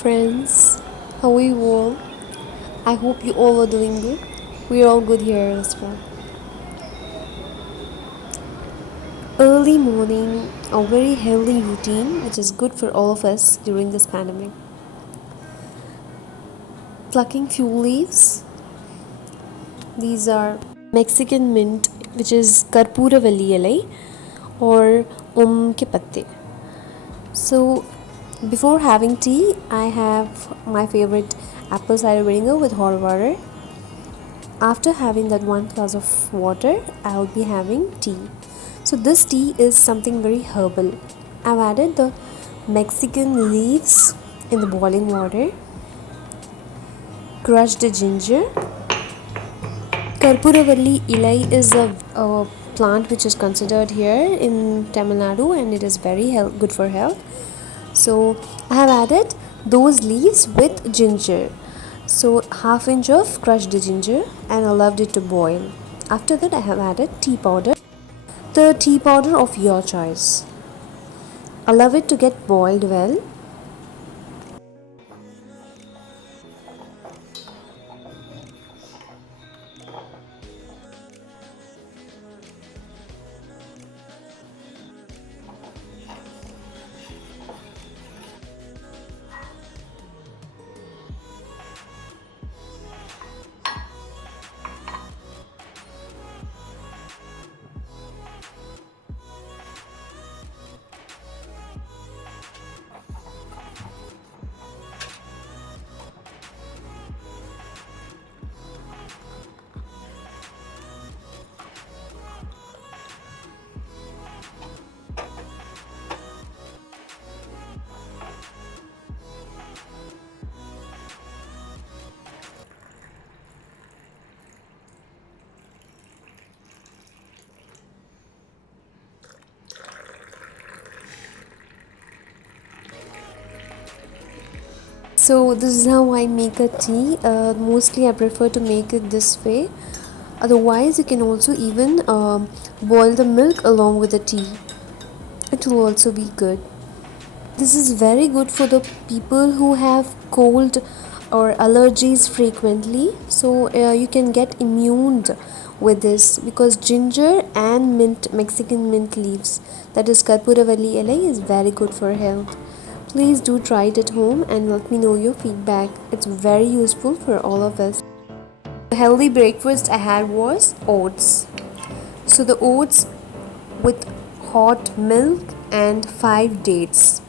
friends. How are you all? I hope you all are doing good. We're all good here as well. Early morning, a very healthy routine which is good for all of us during this pandemic. Plucking few leaves. These are Mexican mint, which is Karpuravalli ilai or ke patte. So, before having tea, I have my favorite apple cider vinegar with hot water. After having that 1 glass of water, I'll be having tea. So this tea is something very herbal. I've added the Mexican leaves in the boiling water, crushed the ginger. Karpuravalli ilai is a plant which is considered here in Tamil Nadu and it is very good for health. So I have added those leaves with ginger. So half inch of crushed ginger and allowed it to boil. After that I have added tea powder. The tea powder of your choice. Allow it to get boiled well. So this is how I make a tea. Mostly I prefer to make it this way. Otherwise you can also even boil the milk along with the tea. It will also be good. This is very good for the people who have cold or allergies frequently. So you can get immune with this because ginger and mint, Mexican mint leaves, that is Karpuravalli ilai, is very good for health. Please do try it at home and let me know your feedback. It's very useful for all of us. The healthy breakfast I had was oats. So the oats with hot milk and 5 dates.